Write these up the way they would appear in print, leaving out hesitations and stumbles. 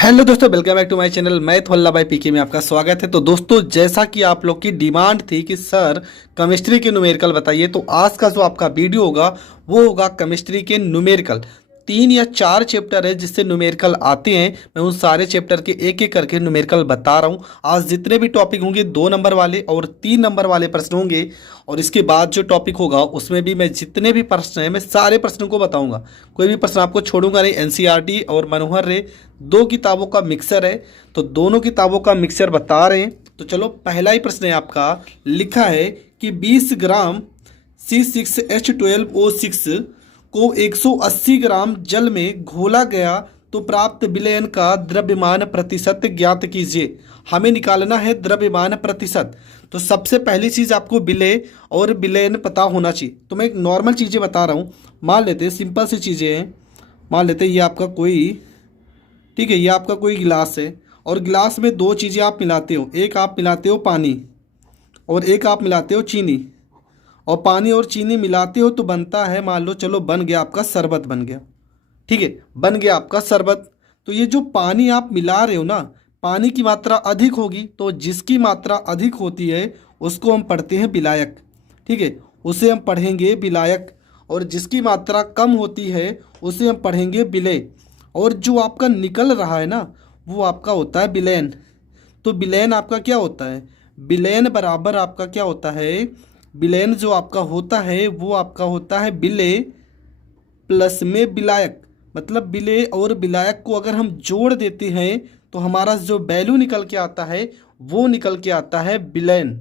Hello दोस्तों, welcome back to my channel. मैं थोल्ला भाई पीके में आपका स्वागत है। तो दोस्तों, जैसा कि आप लोग की डिमांड थी कि सर केमिस्ट्री के न्यूमेरिकल बताइए, तो आज का जो आपका वीडियो होगा वो होगा केमिस्ट्री के न्यूमेरिकल। 3 या 4 चैप्टर है जिससे न्यूमेरिकल आते हैं। मैं उन सारे चैप्टर के एक एक करके न्यूमेरिकल बता रहा हूँ। आज जितने भी टॉपिक होंगे 2 नंबर वाले और 3 नंबर वाले प्रश्न होंगे, और इसके बाद जो टॉपिक होगा उसमें भी मैं जितने भी प्रश्न हैं मैं सारे प्रश्नों को बताऊंगा। कोई भी प्रश्न आपको छोड़ूंगा नहीं। एनसीईआरटी और मनोहर रे 2 किताबों का मिक्सर है, तो दोनों किताबों का मिक्सर बता रहे हैं। तो चलो, पहला ही प्रश्न है आपका। लिखा है कि 20 ग्राम C6H12O6 को 180 ग्राम जल में घोला गया तो प्राप्त विलयन का द्रव्यमान प्रतिशत ज्ञात कीजिए। हमें निकालना है द्रव्यमान प्रतिशत। तो सबसे पहली चीज़ आपको विलय और विलयन पता होना चाहिए। तो मैं एक नॉर्मल चीज़ें बता रहा हूँ। मान लेते हैं, सिंपल सी चीज़ें हैं। मान लेते हैं ये आपका कोई, ठीक है, ये आपका कोई गिलास है और गिलास में 2 चीज़ें आप मिलाते हो। एक आप मिलाते हो पानी और एक आप मिलाते हो चीनी। और पानी और चीनी मिलाते हो तो बनता है, मान लो चलो बन गया आपका शरबत, बन गया। ठीक है, बन गया आपका शरबत। तो ये जो पानी आप मिला रहे हो ना, पानी की मात्रा अधिक होगी, तो जिसकी मात्रा अधिक होती है उसको हम पढ़ते हैं विलायक। ठीक है, उसे हम पढ़ेंगे विलायक। और जिसकी मात्रा कम होती है उसे हम पढ़ेंगे विलय। और जो आपका निकल रहा है ना, वो आपका होता है विलयन। तो विलयन आपका क्या होता है? विलयन बराबर आपका क्या होता है? विलयन जो आपका होता है वो आपका होता है विलय प्लस में विलायक। मतलब विलय और विलायक को अगर हम जोड़ देते हैं तो हमारा जो वैल्यू निकल के आता है वो निकल के आता है विलयन।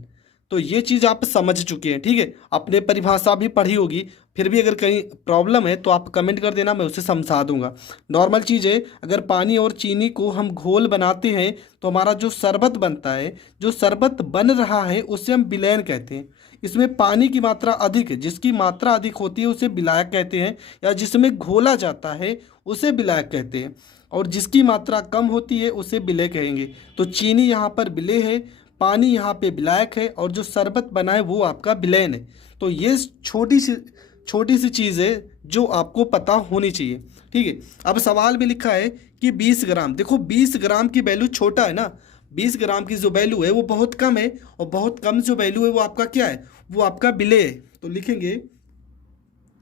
तो ये चीज़ आप समझ चुके हैं। ठीक है, आपने परिभाषा भी पढ़ी होगी। फिर भी अगर कहीं प्रॉब्लम है तो आप कमेंट कर देना, मैं उसे समझा दूंगा। नॉर्मल चीज़ है, अगर पानी और चीनी को हम घोल बनाते हैं तो हमारा जो शरबत बनता है, जो शरबत बन रहा है उसे हम विलयन कहते हैं। इसमें पानी की मात्रा अधिक है, जिसकी मात्रा अधिक होती है उसे विलायक कहते हैं, या जिसमें घोला जाता है उसे विलायक कहते हैं। और जिसकी मात्रा कम होती है उसे विलय कहेंगे। तो चीनी यहाँ पर विलय है, पानी यहाँ पे विलायक है, और जो शरबत बना है वो आपका विलयन है। तो ये छोटी सी चीज़ है जो आपको पता होनी चाहिए। ठीक है, अब सवाल में लिखा है कि 20 ग्राम। देखो 20 ग्राम की वैल्यू छोटा है ना, 20 ग्राम की जो वैल्यू है वो बहुत कम है, और बहुत कम जो वैल्यू है वो आपका क्या है? वो आपका विलय है। तो लिखेंगे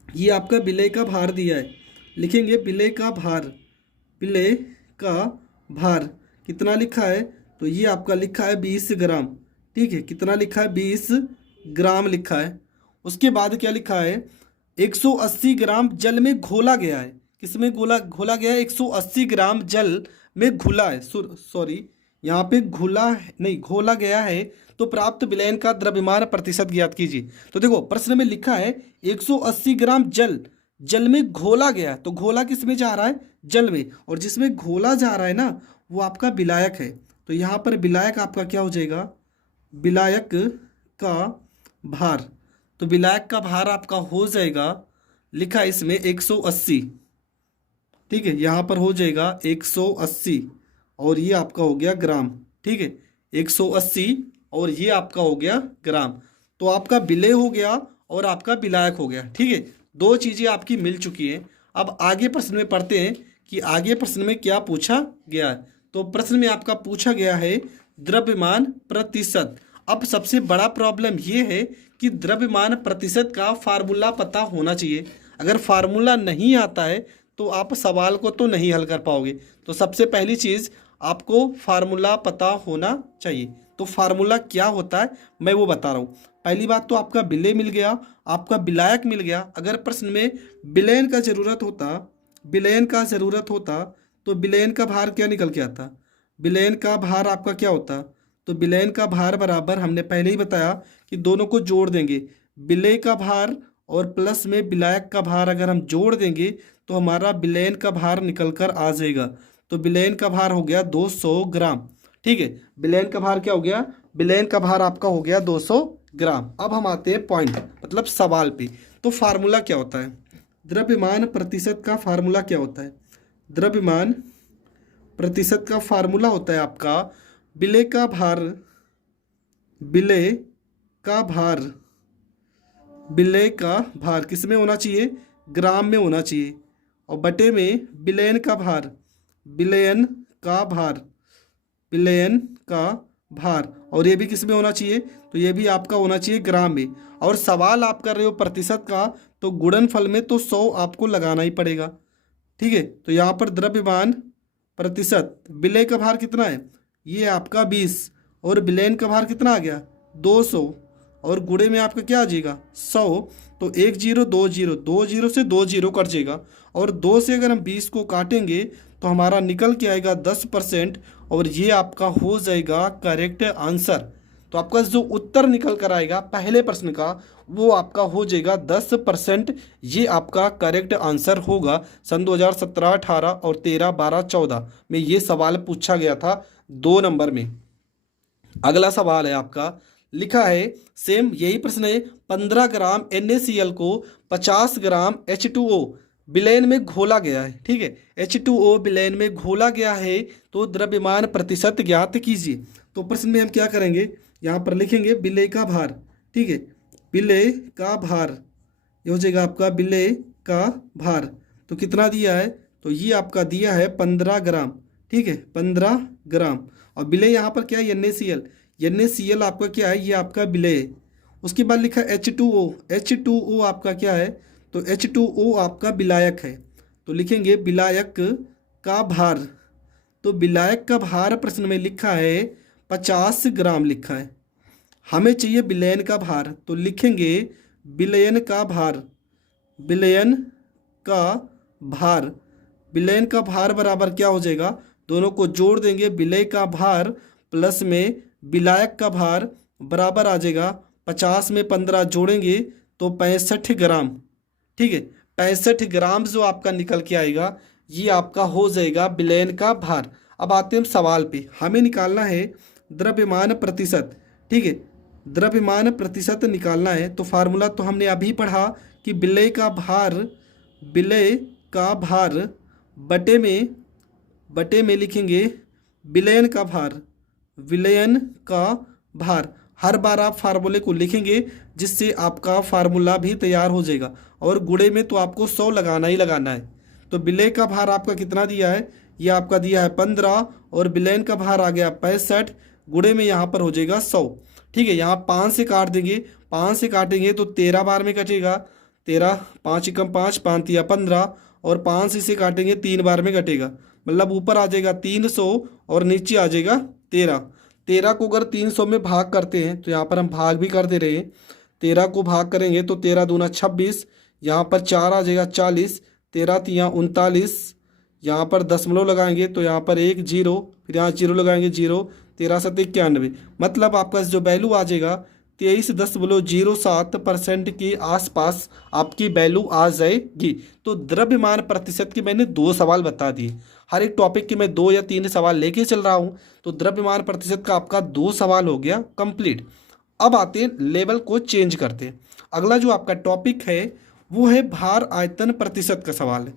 ये आपका विलय का भार दिया है। लिखेंगे विलय का भार। विलय का भार कितना लिखा है? तो ये आपका लिखा है 20 ग्राम। ठीक है, कितना लिखा है? 20 ग्राम लिखा है। उसके बाद क्या लिखा है? 180 ग्राम जल में घोला गया है। किसमें घोला घोला गया है? 180 ग्राम जल में घुला है। सॉरी, यहाँ पे घुला नहीं, घोला गया है। तो प्राप्त विलयन का द्रव्यमान प्रतिशत ज्ञात कीजिए। तो देखो प्रश्न में लिखा है 180 ग्राम जल, जल में घोला गया। तो घोला किस में जा रहा है? जल में। और जिसमें घोला जा रहा है ना वो आपका विलायक है। तो यहाँ पर विलायक आपका क्या हो जाएगा? विलायक का भार। तो विलायक का भार आपका हो जाएगा, लिखा है इसमें 180। ठीक है, यहाँ पर हो जाएगा 180, और ये आपका हो गया ग्राम। ठीक है, 180 और ये आपका हो गया ग्राम। तो आपका विलय हो गया और आपका विलायक हो गया। ठीक है, 2 चीज़ें आपकी मिल चुकी हैं। अब आगे प्रश्न में पढ़ते हैं कि आगे प्रश्न में क्या पूछा गया है। तो प्रश्न में आपका पूछा गया है द्रव्यमान प्रतिशत। अब सबसे बड़ा प्रॉब्लम ये है कि द्रव्यमान प्रतिशत का फार्मूला पता होना चाहिए। अगर फार्मूला नहीं आता है तो आप सवाल को तो नहीं हल कर पाओगे। तो सबसे पहली चीज़ आपको फार्मूला पता होना चाहिए। तो फार्मूला क्या होता है मैं वो बता रहा हूँ। पहली बात तो आपका विलय मिल गया, आपका विलायक मिल गया। अगर प्रश्न में विलयन का ज़रूरत होता, विलयन का ज़रूरत होता तो विलयन का भार क्या निकल के आता? विलयन का भार आपका क्या होता? तो विलयन का भार बराबर, हमने पहले ही बताया कि दोनों को जोड़ देंगे। विलय का भार और प्लस में विलायक का भार अगर हम जोड़ देंगे तो हमारा विलयन का भार निकल कर आ जाएगा। तो विलयन का भार हो गया 200 ग्राम। ठीक है, विलयन का भार क्या हो गया? विलयन का भार आपका हो गया 200 ग्राम। अब हम आते हैं पॉइंट, मतलब सवाल पे। तो फार्मूला क्या होता है? द्रव्यमान प्रतिशत का फार्मूला क्या होता है? द्रव्यमान प्रतिशत का फार्मूला होता है आपका विलय का भार, विलय का भार, विलय का भार किस में होना चाहिए? ग्राम में होना चाहिए। और बटे में विलयन का भार, विलयन का भार, विलयन का भार, और ये भी किस में होना चाहिए, तो ये भी आपका होना चाहिए ग्राम में। और सवाल आप कर रहे हो प्रतिशत का, तो गुणनफल में तो 100 आपको लगाना ही पड़ेगा। ठीक है, तो यहाँ पर द्रव्यमान प्रतिशत, विलय का भार कितना है, ये आपका 20, और विलयन का भार कितना आ गया 200, और गुणे में आपका क्या आ जाएगा 100। तो 1 जीरो 2 जीरो, 2 जीरो से 2 जीरो कट जाएगा, और 2 से अगर हम 20 को काटेंगे तो हमारा निकल के आएगा 10%, और ये आपका हो जाएगा करेक्ट आंसर। तो आपका जो उत्तर निकल कर आएगा पहले प्रश्न का, वो आपका हो जाएगा 10%। ये आपका करेक्ट आंसर होगा। सन 2017, 18 और 13, 12, 14 में ये सवाल पूछा गया था 2 नंबर में। अगला सवाल है आपका, लिखा है सेम यही प्रश्न है, 15 ग्राम NaCl को 50 ग्राम H2O विलयन में घोला गया है। ठीक है, H2O विलयन में घोला गया है, तो द्रव्यमान प्रतिशत ज्ञात कीजिए। तो प्रश्न में हम क्या करेंगे, यहाँ पर लिखेंगे विलय का भार। ठीक है, विलय का भार, ये हो जाएगा आपका विलय का भार। तो कितना दिया है, तो ये आपका दिया है 15 ग्राम। ठीक है, 15 ग्राम, और विलय यहाँ पर क्या है NaCl, NaCl आपका क्या है, ये आपका विलय है। उसके बाद लिखा है H2O, H2O आपका क्या है, तो H2O आपका विलायक है। तो लिखेंगे विलायक का भार। तो विलायक का भार प्रश्न में लिखा है 50 ग्राम लिखा है, हमें चाहिए विलयन का भार। तो लिखेंगे विलयन का भार, विलयन का भार, विलयन का भार बराबर क्या हो जाएगा, दोनों को जोड़ देंगे, विलय का भार प्लस में विलायक का भार बराबर आ जाएगा 50 में 15 जोड़ेंगे तो 65 ग्राम। ठीक है, 65 ग्राम जो आपका निकल के आएगा, ये आपका हो जाएगा विलयन का भार। अब आते हैं हम सवाल पे, हमें निकालना है द्रव्यमान प्रतिशत। ठीक है, द्रव्यमान प्रतिशत निकालना है, तो फार्मूला तो हमने अभी पढ़ा कि विलय का भार, विलय का भार बटे में लिखेंगे विलयन का भार, विलयन का भार। हर बार आप फार्मूले को लिखेंगे जिससे आपका फार्मूला भी तैयार हो जाएगा, और गुणे में तो आपको 100 लगाना ही लगाना है। तो विलय का भार आपका कितना दिया है, ये आपका दिया है 15, और विलयन का भार आ गया 65, गुणे में यहाँ पर हो जाएगा 100। ठीक है, यहाँ 5 से काट देंगे, 5 से काटेंगे तो 13 बार में कटेगा, 13, 5 एकम 5, 5 तिया 15, और 5 इसे काटेंगे 3 बार में कटेगा, मतलब ऊपर आ जाएगा 300 और नीचे आ जाएगा 13। 13 को अगर 300 में भाग करते हैं तो यहाँ पर हम भाग भी कर दे रहे हैं, 13 को भाग करेंगे तो 13 दूना 26, यहाँ पर 4 आ जाएगा 40, 13 तिया 39, यहाँ पर दशमलव लगाएंगे तो यहाँ पर 1 जीरो, फिर यहाँ जीरो लगाएंगे 0, 13 7 91, मतलब आपका जो वैल्यू आ जाएगा 23.07% के आसपास आपकी वैल्यू आ जाएगी। तो द्रव्यमान प्रतिशत के मैंने 2 सवाल बता दिए, हर एक टॉपिक के मैं 2 या 3 सवाल लेके चल रहा हूँ, तो द्रव्यमान प्रतिशत का आपका 2 सवाल हो गया कंप्लीट। अब आते हैं लेवल को चेंज करते हैं, अगला जो आपका टॉपिक है वो है भार आयतन प्रतिशत का सवाल है।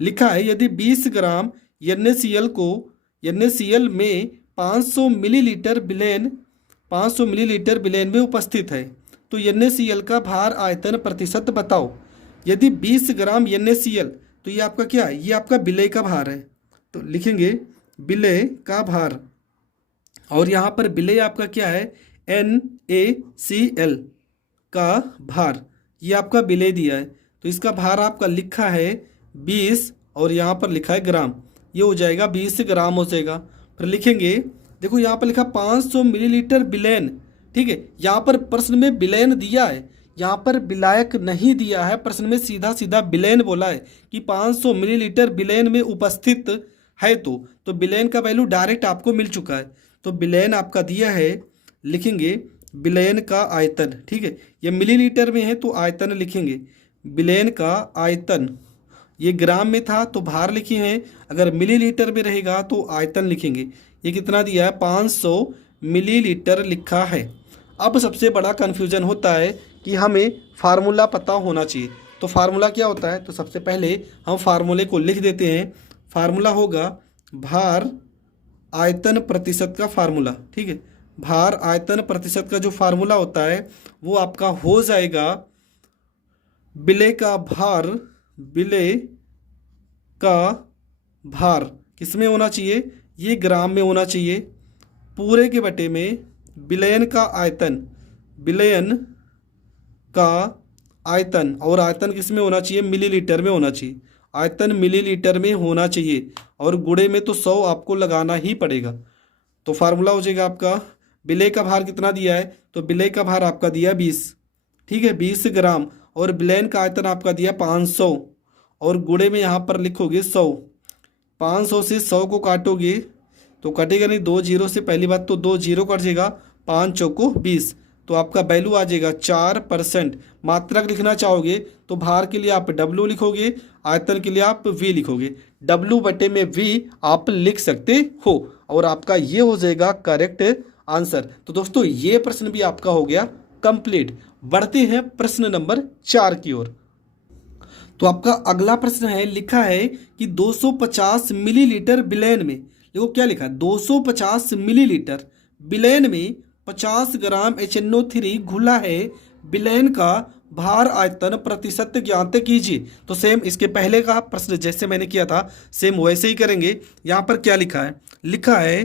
लिखा है यदि 20 ग्राम NaCl में 500 मिलीलीटर विलयन में उपस्थित है, तो NaCl का भार आयतन प्रतिशत बताओ। यदि 20 ग्राम NaCl, तो ये आपका क्या है, ये आपका विलय का भार है, तो लिखेंगे विलय का भार, और यहाँ पर विलय आपका क्या है NaCl का भार, ये आपका विलय दिया है, तो इसका भार आपका लिखा है 20, और यहाँ पर लिखा है ग्राम, ये हो जाएगा 20 ग्राम हो जाएगा। फिर लिखेंगे, देखो यहाँ पर लिखा 500 मिलीलीटर विलयन। ठीक है, यहाँ पर प्रश्न में विलयन दिया है, यहाँ पर विलायक नहीं दिया है, प्रश्न में सीधा सीधा विलयन बोला है कि 500 मिलीलीटर विलयन में उपस्थित है, तो विलयन का वैल्यू डायरेक्ट आपको मिल चुका है। तो विलयन आपका दिया है, लिखेंगे विलयन का आयतन। ठीक है, ये मिलीलीटर में है तो आयतन लिखेंगे, विलयन का आयतन, ये ग्राम में था तो भार लिखे हैं, अगर मिलीलीटर में रहेगा तो आयतन लिखेंगे। ये कितना दिया है 500 मिलीलीटर लिखा है। अब सबसे बड़ा कन्फ्यूजन होता है कि हमें फार्मूला पता होना चाहिए, तो फार्मूला क्या होता है, तो सबसे पहले हम फार्मूले को लिख देते हैं। फार्मूला होगा भार आयतन प्रतिशत का फार्मूला। ठीक है, भार आयतन प्रतिशत का जो फार्मूला होता है वो आपका हो जाएगा विलय का भार, विलय का भार किस में होना चाहिए, ये ग्राम में होना चाहिए। पूरे के बटे में बिलियन का आयतन, बिलियन का आयतन, और आयतन किस में होना चाहिए? मिलीलीटर में होना चाहिए। आयतन मिलीलीटर में होना चाहिए, और गुणे में तो 100 आपको लगाना ही पड़ेगा। तो फार्मूला हो जाएगा आपका, विलेय का भार कितना दिया है? तो विलेय का भार आपका दिया 20, ठीक है, 20 ग्राम, और विलयन का आयतन आपका दिया 500, और गुणे में यहाँ पर लिखोगे 100। 500 से 100 को काटोगे तो कटेगा नहीं, 2 जीरो से पहली बात तो 2 जीरो कट जाएगा, 5 चौको 20, तो आपका वैल्यू आ जाएगा 4%। मात्रक लिखना चाहोगे तो भार के लिए आप W लिखोगे, आयतन के लिए आप V लिखोगे। W बटे में V आप लिख सकते हो, और आपका ये हो जाएगा करेक्ट आंसर। तो दोस्तों ये प्रश्न भी आपका हो गया कंप्लीट। बढ़ते हैं प्रश्न नंबर 4 की ओर। तो आपका अगला प्रश्न है, लिखा है कि 250 मिलीलीटर विलयन में, देखो क्या लिखा है, 250 मिलीलीटर विलयन में 50 ग्राम HNO3 घुला है, विलयन का भार आयतन प्रतिशत ज्ञात कीजिए। तो सेम इसके पहले का प्रश्न जैसे मैंने किया था सेम वैसे ही करेंगे। यहाँ पर क्या लिखा है? लिखा है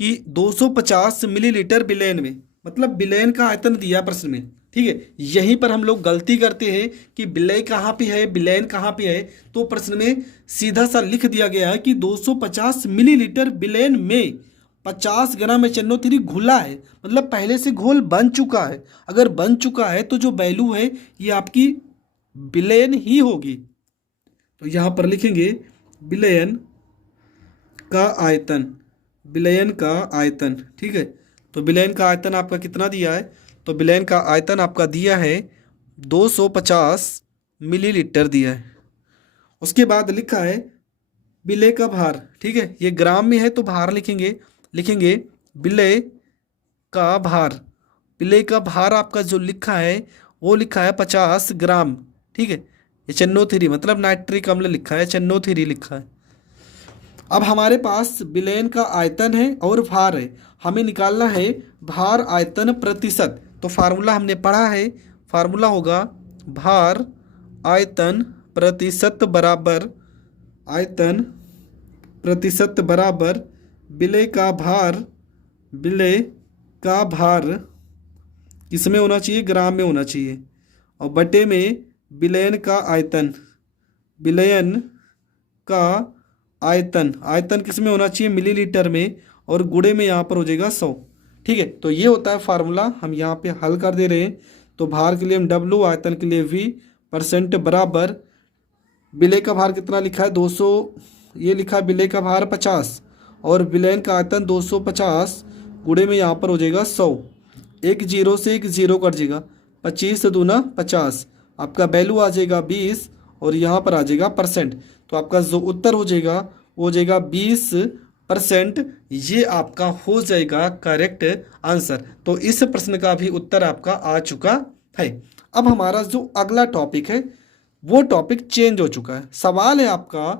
कि 250 मिलीलीटर विलयन में, मतलब विलयन का आयतन दिया प्रश्न में, ठीक है। यहीं पर हम लोग गलती करते हैं कि विलय कहाँ पे है, विलयन कहाँ पे है। तो प्रश्न में सीधा सा लिख दिया गया है कि 250 मिलीलीटर विलयन में 50 ग्राम HNO3 घुला है, मतलब पहले से घोल बन चुका है। अगर बन चुका है तो जो वैल्यू है ये आपकी विलयन ही होगी। तो यहाँ पर लिखेंगे विलयन का आयतन, विलयन का आयतन, ठीक है। तो विलयन का आयतन आपका कितना दिया है? तो विलयन का आयतन आपका दिया है 250 मिलीलीटर दिया है। उसके बाद लिखा है विलय का भार, ठीक है, ये ग्राम में है तो भार लिखेंगे, लिखेंगे विलय का भार। विलय का भार आपका जो लिखा है वो लिखा है 50 ग्राम, ठीक है। HNO3 मतलब नाइट्रिक अम्ल लिखा है, HNO3 लिखा है। अब हमारे पास विलयन का आयतन है और भार है, हमें निकालना है भार आयतन प्रतिशत। तो फार्मूला हमने पढ़ा है, फार्मूला होगा भार आयतन प्रतिशत बराबर, आयतन प्रतिशत बराबर विलय का भार, विलय का भार किसमें होना चाहिए? ग्राम में होना चाहिए, और बटे में विलयन का आयतन, विलयन का आयतन, आयतन किस में होना चाहिए? मिलीलीटर में, और गुणे में यहाँ पर हो जाएगा 100, ठीक है। तो ये होता है फार्मूला, हम यहाँ पे हल कर दे रहे हैं। तो भार के लिए हम W, आयतन के लिए V, परसेंट बराबर विलय का भार कितना लिखा है? 200, ये लिखा है विलय का भार 50, और विलयन का आयतन 250, गुणे में यहाँ पर हो जाएगा 100। एक जीरो से एक जीरो कट जाएगा, 25 दूना 50, आपका वैल्यू आ जाएगा 20, और यहाँ पर आ जाएगा परसेंट। तो आपका जो उत्तर हो जाएगा वो हो जाएगा 20%। ये आपका हो जाएगा करेक्ट आंसर। तो इस प्रश्न का भी उत्तर आपका आ चुका है। अब हमारा जो अगला टॉपिक है वो टॉपिक चेंज हो चुका है। सवाल है आपका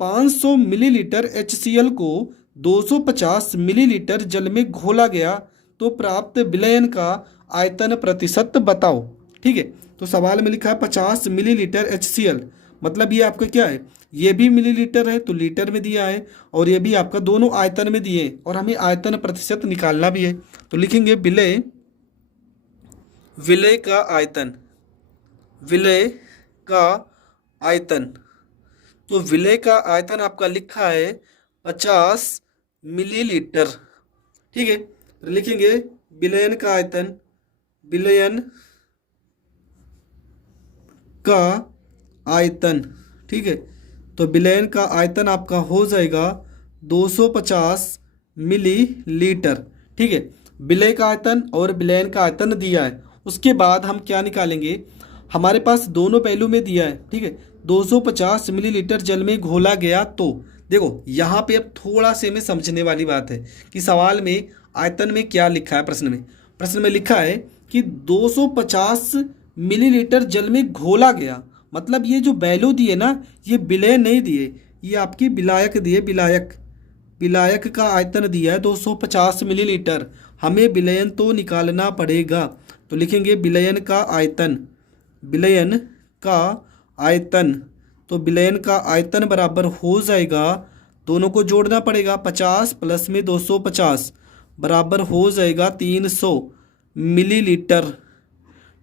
500 मिलीलीटर HCl को 250 मिलीलीटर जल में घोला गया तो प्राप्त विलयन का आयतन प्रतिशत बताओ, ठीक है। तो सवाल में लिखा है 50 मिलीलीटर HCl, मतलब ये आपका क्या है? ये भी मिलीलीटर है तो लीटर में दिया है, और ये भी आपका दोनों आयतन में दिए, और हमें आयतन प्रतिशत निकालना भी है। तो लिखेंगे विलय, विलय का आयतन, विलय का आयतन। तो विलय का आयतन आपका लिखा है 50 मिलीलीटर, ठीक है। लिखेंगे विलयन का आयतन, विलयन का आयतन, ठीक है। तो विलयन का आयतन आपका हो जाएगा 250 मिलीलीटर, ठीक है। विलय का आयतन और विलयन का आयतन दिया है। उसके बाद हम क्या निकालेंगे? हमारे पास दोनों पहलू में दिया है, ठीक है। 250 मिलीलीटर जल में घोला गया तो, देखो यहाँ पे अब थोड़ा से में समझने वाली बात है कि सवाल में आयतन में क्या लिखा है। प्रश्न में लिखा है कि 250 मिलीलीटर जल में घोला गया, मतलब ये जो वैल्यू दिए ना, ये विलय नहीं दिए, ये आपकी विलायक दिए, विलायक, विलायक का आयतन दिया है 250 मिलीलीटर। हमें विलयन तो निकालना पड़ेगा, तो लिखेंगे विलयन का आयतन, विलयन का आयतन। तो विलयन का आयतन बराबर हो जाएगा दोनों को जोड़ना पड़ेगा। 50 प्लस में 250 बराबर हो जाएगा 300 मिलीलीटर।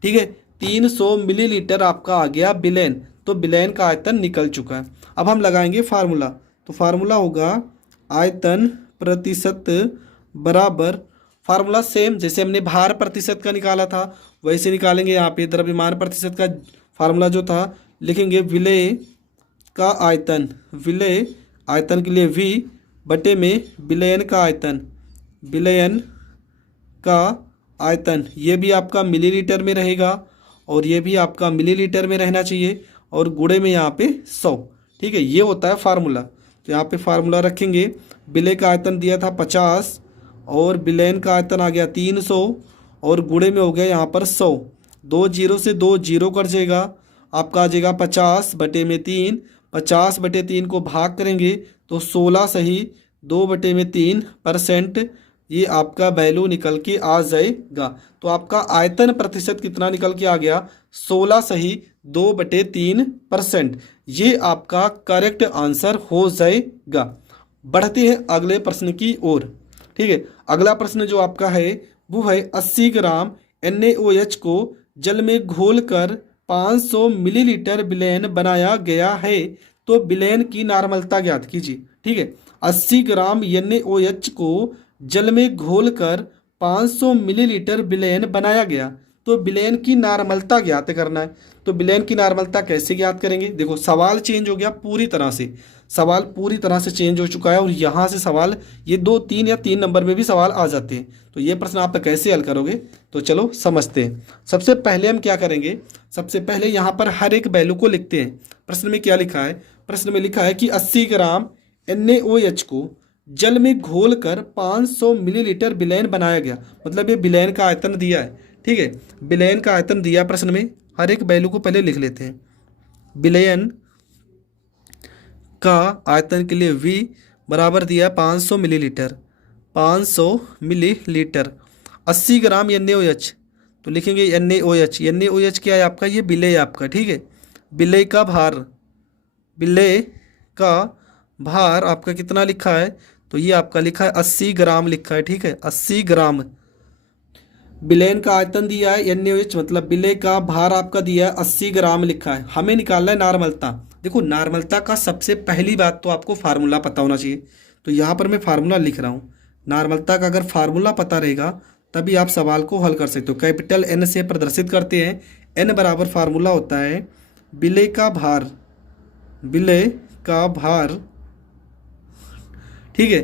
ठीक है, 300 मिलीलीटर आपका आ गया बिलेन। तो बिलेन का आयतन निकल चुका है। अब हम लगाएंगे फार्मूला। तो फार्मूला होगा आयतन प्रतिशत बराबर, फार्मूला सेम जैसे हमने भार प्रतिशत का निकाला था वैसे निकालेंगे। यहाँ पे द्रव्यमान प्रतिशत का फार्मूला जो था लिखेंगे विलेय का आयतन, विलेय आयतन के लिए V बटे में विलयन का आयतन, विलयन का आयतन ये भी आपका मिलीलीटर में रहेगा और ये भी आपका मिलीलीटर में रहना चाहिए और गुणे में यहाँ पे 100। ठीक है, ये होता है फार्मूला। तो यहाँ पे फार्मूला रखेंगे। विलेय का आयतन दिया था 50 और विलयन का आयतन आ गया 300 और गुणे में हो गया यहाँ पर 100। 2 जीरो से 2 जीरो कट जाएगा, आपका आ जाएगा 50 बटे में 3। 50 बटे 3 को भाग करेंगे तो 16 सही 2 बटे में 3% ये आपका वैल्यू निकल के आ जाएगा। तो आपका आयतन प्रतिशत कितना निकल के आ गया? 16 सही 2 बटे 3%। ये आपका करेक्ट आंसर हो जाएगा। बढ़ते हैं अगले प्रश्न की ओर। ठीक है, अगला प्रश्न जो आपका है वो है 80 ग्राम NaOH को जल में घोलकर 500 मिलीलीटर विलयन बनाया गया है, तो विलयन की नार्मलता ज्ञात कीजिए। ठीक है, 80 ग्राम NaOH को जल में घोलकर 500 मिलीलीटर विलयन बनाया गया, तो विलयन की नार्मलता ज्ञात करना है। तो विलयन की नार्मलता कैसे ज्ञात करेंगे? देखो सवाल चेंज हो गया पूरी तरह से, सवाल पूरी तरह से चेंज हो चुका है और यहाँ से सवाल ये 2, 3 या 3 नंबर में भी सवाल आ जाते हैं। तो ये प्रश्न आप कैसे हल करोगे? तो चलो समझते हैं। सबसे पहले हम क्या करेंगे, सबसे पहले यहाँ पर हर एक वैल्यू को लिखते हैं। प्रश्न में क्या लिखा है? प्रश्न में लिखा है कि 80 ग्राम NaOH को जल में घोलकर 500 मिलीलीटर विलयन बनाया गया, मतलब ये विलयन का आयतन दिया है। ठीक है, विलयन का आयतन दिया प्रश्न में। हर एक वैल्यू को पहले लिख लेते हैं। विलयन का आयतन के लिए V बराबर दिया है 500 मिलीलीटर, 500 मिलीलीटर। 80 ग्राम NaOH, तो लिखेंगे NaOH। NaOH क्या है आपका? ये विलेय आपका। ठीक है, विलेय का भार, विलेय का भार आपका कितना लिखा है? तो ये आपका लिखा है 80 ग्राम लिखा है। ठीक है, 80 ग्राम। विलयन का आयतन दिया है NaOH, मतलब विलेय का भार आपका दिया है 80 ग्राम लिखा है। हमें निकालना है नार्मलता। देखो नार्मलता का सबसे पहली बात तो आपको फार्मूला पता होना चाहिए। तो यहाँ पर मैं फार्मूला लिख रहा हूँ। नार्मलता का अगर फार्मूला पता रहेगा तभी आप सवाल को हल कर सकते हो। कैपिटल N से प्रदर्शित करते हैं। N बराबर फार्मूला होता है विलेय का भार, विलेय का भार, ठीक है,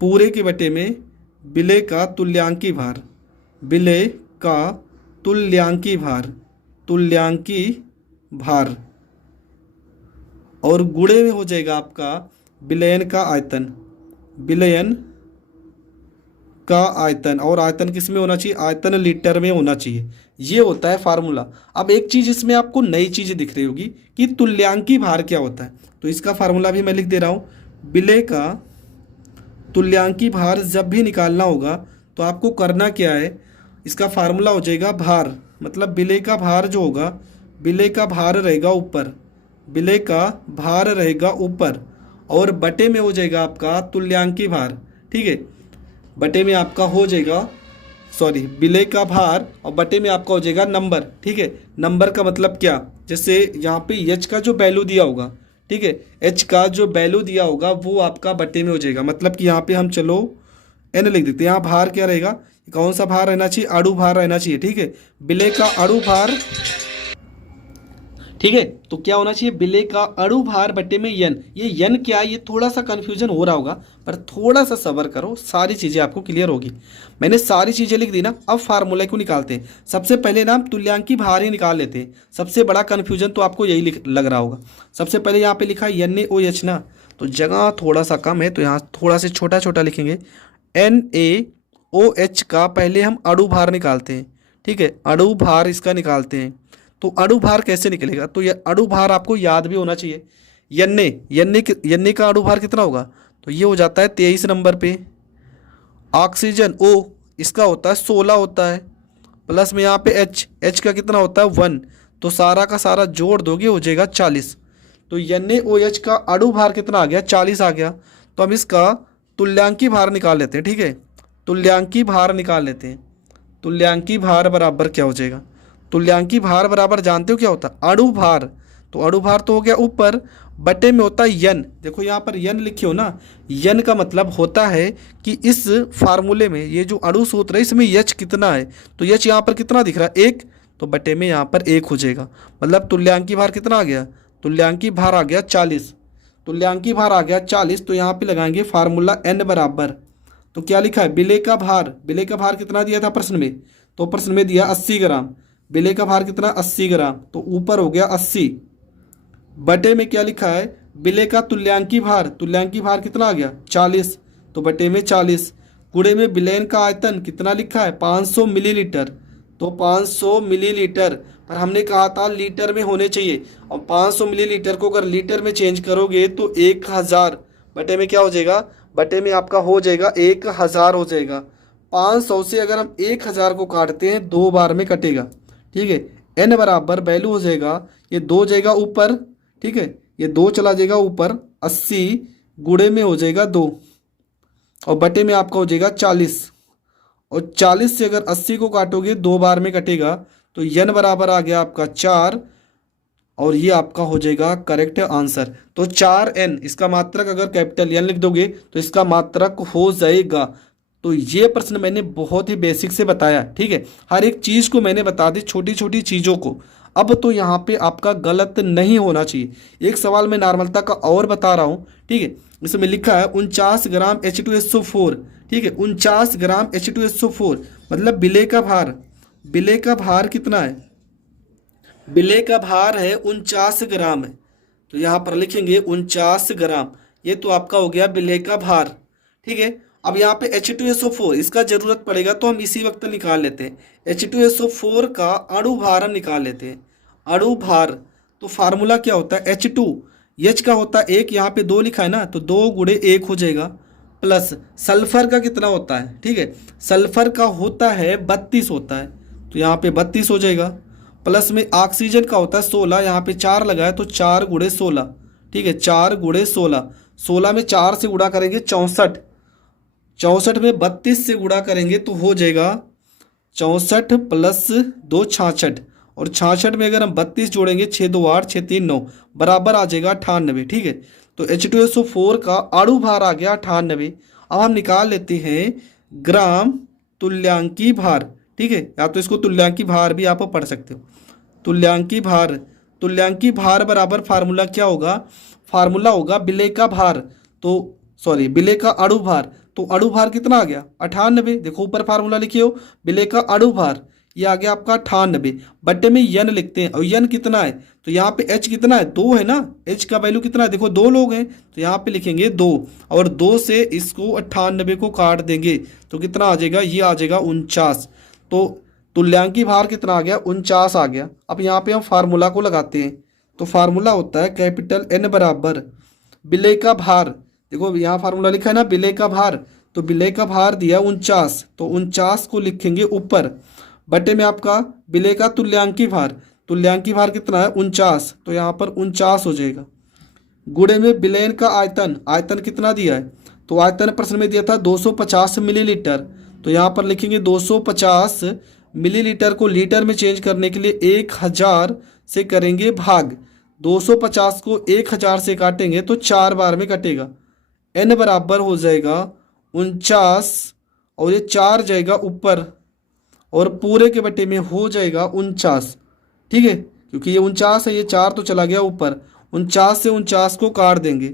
पूरे के बटे में विलेय का तुल्यांकी भार, विलेय का तुल्यांकी भार, तुल्यांकी भार, और गुणे में हो जाएगा आपका विलयन का आयतन, विलयन का आयतन। और आयतन किस में होना चाहिए? आयतन लीटर में होना चाहिए। ये होता है फार्मूला। अब एक चीज़ इसमें आपको नई चीज़ दिख रही होगी कि तुल्यांकी भार क्या होता है। तो इसका फार्मूला भी मैं लिख दे रहा हूँ। विलेय का तुल्यांकी भार जब भी निकालना होगा तो आपको करना क्या है? इसका फार्मूला हो जाएगा भार, मतलब विलेय का भार जो होगा, विलेय का भार रहेगा ऊपर, विलेय का भार रहेगा ऊपर और बटे में हो जाएगा आपका तुल्यांकी भार। ठीक है, बटे में आपका हो जाएगा, सॉरी, विलेय का भार और बटे में आपका हो जाएगा नंबर। ठीक है, नंबर का मतलब क्या? जैसे यहाँ पे H का जो वैल्यू दिया होगा, ठीक है, H का जो वैल्यू दिया होगा वो आपका बटे में हो जाएगा। मतलब कि यहाँ पे हम चलो N लिख देते हैं। यहाँ भार क्या रहेगा? कौन सा भार रहना चाहिए? अणु भार रहना चाहिए। ठीक है, विलेय का अणु भार, ठीक है, तो क्या होना चाहिए? विलेय का अणु भार बटे में N। ये N क्या है? ये थोड़ा सा कन्फ्यूजन हो रहा होगा, पर थोड़ा सा सब्र करो, सारी चीज़ें आपको क्लियर होगी। मैंने सारी चीज़ें लिख दी ना। अब फार्मूला को निकालते हैं। सबसे पहले ना हम तुल्यांकी भार ही निकाल लेते हैं। सबसे बड़ा कन्फ्यूजन तो आपको यही लग रहा होगा। सबसे पहले यहाँ पे लिखा है NaOH ना, तो जगह थोड़ा सा कम है तो यहाँ थोड़ा से छोटा छोटा लिखेंगे। NaOH का पहले हम अणु भार निकालते हैं। ठीक है, अणु भार इसका निकालते हैं। तो अणु भार कैसे निकलेगा? तो ये अणु भार आपको याद भी होना चाहिए। Na का अणु भार कितना होगा? तो ये हो जाता है 23 नंबर पे। ऑक्सीजन O इसका होता है 16 होता है, प्लस में यहाँ पे H का कितना होता है 1। तो सारा का सारा जोड़ दोगे हो जाएगा 40। तो NaOH का अणु भार कितना आ गया, 40 आ गया। तो हम इसका तुल्यांकी भार निकाल लेते हैं, ठीक है, तुल्यांकी भार निकाल लेते हैं। तुल्यांकी भार बराबर क्या हो जाएगा, तुल्यांकी भार बराबर जानते हो क्या होता है, अणु भार। तो अणु भार तो हो गया ऊपर, बटे में होता है यन। देखो यहाँ पर यन लिखे हो ना, यन का मतलब होता है कि इस फार्मूले में ये जो अणु सूत्र है इसमें यच कितना है, तो यच यहाँ पर कितना दिख रहा है, 1, तो बटे में यहाँ पर 1 हो जाएगा। मतलब तुल्यांकी भार कितना आ गया, तुल्यांकी भार आ गया 40। तुल्यांकी भार आ गया 40, तो यहाँ पे लगाएंगे फार्मूला n बराबर। तो क्या लिखा है, बिले का भार, बिले का भार कितना दिया था प्रश्न में, तो प्रश्न में दिया 80 ग्राम। बिले का भार कितना, 80 ग्राम, तो ऊपर हो गया 80, बटे में क्या लिखा है, बिले का तुल्यांकी भार, तुल्यांकी भार कितना आ गया 40, तो बटे में 40, गुणे में विलयन का आयतन कितना लिखा है 500 मिलीलीटर, तो 500 मिलीलीटर, पर हमने कहा था लीटर में होने चाहिए। और 500 मिलीलीटर को अगर लीटर में चेंज करोगे तो 1000, बटे में क्या हो जाएगा, बटे में आपका हो जाएगा 1000 हो जाएगा। 500 से अगर हम 1000 को काटते हैं 2 बार में कटेगा, ठीक है। n बराबर वैल्यू हो जाएगा, ये 2 जाएगा ऊपर, ठीक है, ये 2 चला जाएगा ऊपर, 80 गुणे में हो जाएगा 2 और बटे में आपका हो जाएगा 40। और 40 से अगर 80 को काटोगे 2 बार में कटेगा, तो n बराबर आ गया आपका 4 और ये आपका हो जाएगा करेक्ट आंसर। तो 4n, इसका मात्रक अगर कैपिटल n लिख दोगे तो इसका मात्रक हो जाएगा। तो ये प्रश्न मैंने बहुत ही बेसिक से बताया, ठीक है, हर एक चीज़ को मैंने बता दी, छोटी छोटी चीज़ों को। अब तो यहाँ पे आपका गलत नहीं होना चाहिए। एक सवाल मैं नॉर्मलता का और बता रहा हूँ, ठीक है, इसमें लिखा है 49 ग्राम H2SO4, ठीक है, 49 ग्राम H2SO4, मतलब बिले का भार, बिले का भार कितना है, बिले का भार है 49 ग्राम है, तो यहाँ पर लिखेंगे 49 ग्राम, ये तो आपका हो गया बिले का भार, ठीक है। अब यहाँ पे H2SO4 इसका जरूरत पड़ेगा तो हम इसी वक्त निकाल लेते हैं। H2SO4 का अणु भार हम निकाल लेते हैं, अणु भार। तो फार्मूला क्या होता है, H2, H का होता है 1, यहाँ पे 2 लिखा है ना, तो 2 गुणे 1 हो जाएगा, प्लस सल्फर का कितना होता है, ठीक है, सल्फर का होता है 32 होता है, तो यहाँ पे 32 हो जाएगा, प्लस में ऑक्सीजन का होता है 16, यहाँ पे 4 लगा है तो 4 गुणे 16, ठीक है, 4 गुणे 16, 16 में 4 से गुणा करेंगे 64, 64 में 32 से गुणा करेंगे तो हो जाएगा 64 प्लस 2 66, और 66 में अगर हम 32 जोड़ेंगे 6 2 8 6 3 9 बराबर आ जाएगा 98, ठीक है। तो H2SO4 का अणु भार आ गया 98। अब हम निकाल लेते हैं ग्राम तुल्यांकी भार, ठीक है, या तो इसको तुल्यांकी भार भी आप पढ़ सकते हो। तुल्यांकी भार, तुल्यांकी भार बराबर फार्मूला क्या होगा, फार्मूला होगा बिले का भार, तो सॉरी बिले का अणु भार, तो अणु भार कितना आ गया 98। देखो ऊपर फार्मूला लिखे हो, बिले का अणु भार ये आ गया आपका 98, बट्टे में यन लिखते हैं, और यन कितना है, तो यहाँ पे H कितना है 2 है ना, H का वैल्यू कितना है, देखो 2 लोग हैं तो यहाँ पे लिखेंगे 2, और 2 से इसको 98 को काट देंगे तो कितना आ जाएगा, ये आ जाएगा 49। तो तुल्यांकी भार कितना आ गया 49 आ गया। अब यहाँ पे हम फार्मूला को लगाते हैं, तो फार्मूला होता है कैपिटल N बराबर बिले का भार, देखो यहाँ फार्मूला लिखा है ना बिले का भार, तो बिले का भार दिया 49, तो 49 को लिखेंगे ऊपर, बटे में आपका बिले का तुल्यांकी भार, तुल्यांकी भार कितना है 49, तो यहाँ पर 49 हो जाएगा, गुणे में विलयन का आयतन, आयतन कितना दिया है, तो आयतन प्रश्न में दिया था 250 मिलीलीटर, तो यहाँ पर लिखेंगे 250 मिलीलीटर को लीटर में चेंज करने के लिए 1000 से करेंगे भाग, 250 को 1000 से काटेंगे तो 4 बार में कटेगा, n बराबर हो जाएगा 49, और ये 4 जाएगा ऊपर और पूरे के बटे में हो जाएगा 49, ठीक है, क्योंकि ये 49 है, ये 4 तो चला गया ऊपर, 49 से 49 को काट देंगे,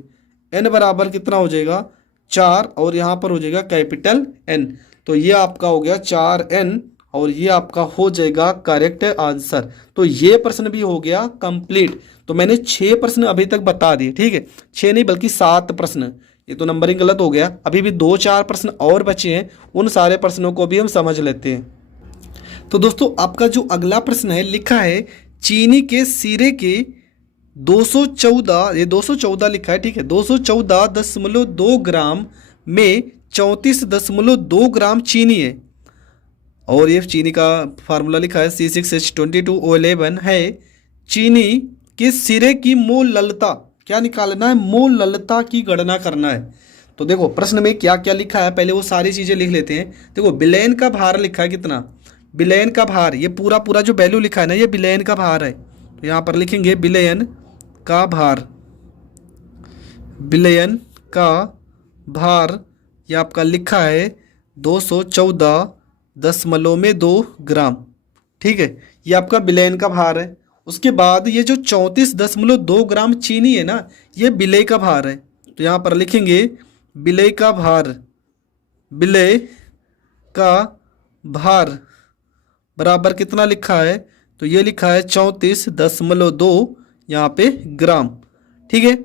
n बराबर कितना हो जाएगा 4, और यहाँ पर हो जाएगा कैपिटल N, तो ये आपका हो गया 4n, और ये आपका हो जाएगा करेक्ट आंसर। तो ये प्रश्न भी हो गया कंप्लीट। तो मैंने 6 प्रश्न अभी तक बता दिए, ठीक है, 6 नहीं बल्कि 7 प्रश्न, ये तो नंबरिंग गलत हो गया, अभी भी 2-4 प्रश्न और बचे हैं, उन सारे प्रश्नों को भी हम समझ लेते हैं। तो दोस्तों आपका जो अगला प्रश्न है लिखा है चीनी के सिरे के 214, ये 214 लिखा है, ठीक है, 214.2 ग्राम में 34.2 ग्राम चीनी है, और ये चीनी का फार्मूला लिखा है C6H22O11 है। चीनी के सिरे की मोललता, क्या निकालना है, मोललता की गणना करना है। तो देखो प्रश्न में क्या क्या लिखा है, पहले वो सारी चीज़ें लिख लेते हैं। देखो विलयन का भार लिखा है कितना, विलयन का भार, ये पूरा पूरा जो वैल्यू लिखा है ना, ये विलयन का भार है। तो यहाँ पर लिखेंगे विलयन का भार, विलयन का भार ये आपका लिखा है 214.2 ग्राम। ठीक है, ये आपका विलयन का भार है। उसके बाद ये जो 34.2 ग्राम चीनी है ना, ये विलय का भार है। तो यहाँ पर लिखेंगे विलय का भार, विलय का भार बराबर कितना लिखा है, तो ये लिखा है 34.2 यहाँ पे ग्राम। ठीक है,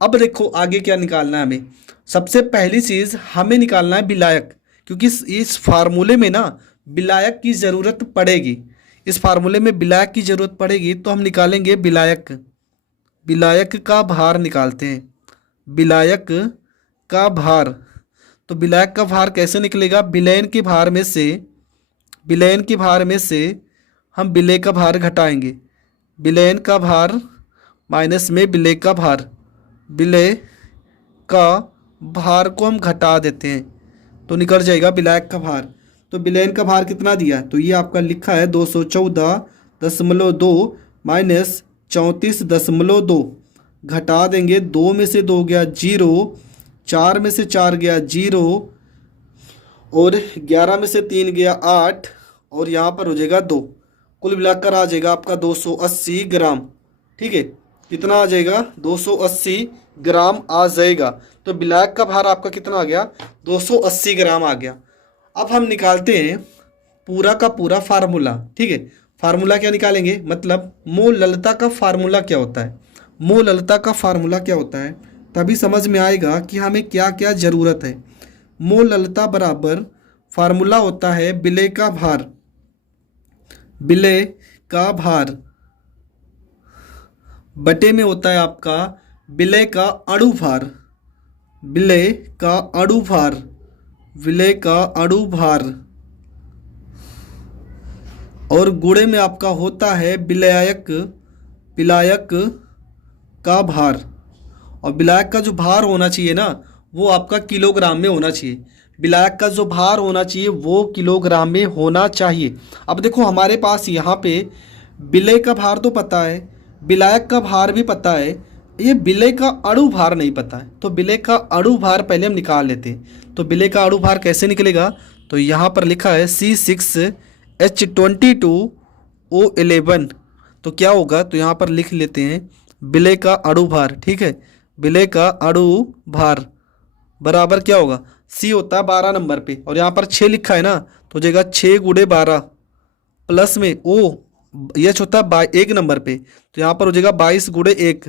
अब देखो आगे क्या निकालना है हमें। सबसे पहली चीज़ हमें निकालना है विलायक, क्योंकि इस फार्मूले में ना विलायक की ज़रूरत पड़ेगी। इस फार्मूले में विलायक की ज़रूरत पड़ेगी, तो हम निकालेंगे विलायक, विलायक का भार निकालते हैं, विलायक का भार। तो विलायक का भार कैसे निकलेगा, विलयन के भार में से, विलयन के भार में से हम विलय का भार घटाएंगे, विलयन का भार माइनस में विलय का भार, विलय का भार को हम घटा देते हैं तो निकल जाएगा विलायक का भार। तो विलयन का भार कितना दिया, तो ये आपका लिखा है 214.2 माइनस 34.2, घटा देंगे, 2 में से 2 गया 0, 4 में से 4 गया 0, और 11 में से 3 गया 8, और यहाँ पर हो जाएगा 2। कुल मिलाकर आ जाएगा आपका 280 ग्राम। ठीक है, कितना आ जाएगा, 280 ग्राम आ जाएगा। तो विलायक का भार आपका कितना आ गया, 280 ग्राम आ गया। अब हम निकालते हैं पूरा का पूरा फार्मूला। ठीक है, फार्मूला क्या निकालेंगे, मतलब मोललता का फार्मूला क्या होता है, मोललता का फार्मूला क्या होता है, तभी समझ में आएगा कि हमें क्या क्या ज़रूरत है। मोललता बराबर फार्मूला होता है विलय का भार, विलय का भार बटे में होता है आपका विलय का अणु भार, विलय का अणु भार, विलय का अणु भार, और गुणे में आपका होता है विलायक, विलायक का भार। और विलायक का जो भार होना चाहिए ना, वो आपका किलोग्राम में होना चाहिए। विलायक का जो भार होना चाहिए वो किलोग्राम में होना चाहिए। अब देखो हमारे पास यहाँ पे विलय का भार तो पता है, विलायक का भार भी पता है, ये विलय का अणु भार नहीं पता है। तो विलय का अणु भार पहले हम निकाल लेते हैं। तो विलय का अणु भार कैसे निकलेगा, तो यहाँ पर लिखा है C6H22O11। तो क्या होगा, तो यहाँ पर लिख लेते हैं विलय का अणु भार। ठीक है, विलय का अणु भार बराबर क्या होगा, C होता है 12 नंबर पे, और यहाँ पर 6 लिखा है ना, तो हो जाएगा 6 गुणे 12 प्लस में O H होता है 1 नंबर पे, तो यहाँ पर हो जाएगा 22 गुणे 1